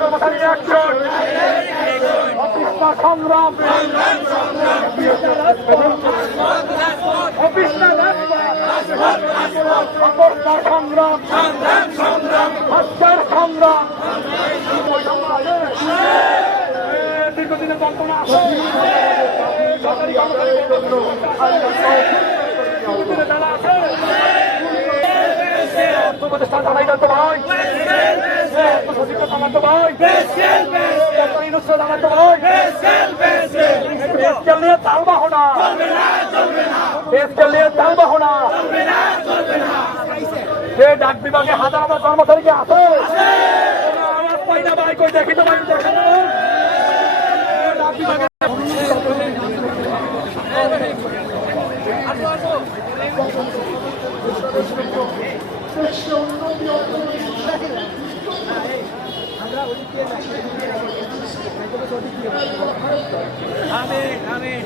কর্মচারী অ্যাকশন, অফিসটা সংগ্রাম, অফিসটা সংগ্রাম, হত্যার সংগ্রাম, দীর্ঘদিনের যন্ত্রণা সরকারি কর্মচারীদের জন্য যারা আছে উপদেষ্টা জানাই তো ভাই, সচিব জানাতো ভাই, জানাতো ভাই, স্কেল নিয়ে তাল বাহনা, স্কেল নিয়ে তাল বাহনা, যে ডাক বিভাগে হাজার হাজার কর্মচারী কি আছে? আওয়াজ পাই না ভাই, কই দেখি তো ভাই, ডাক বিভাগে আমিন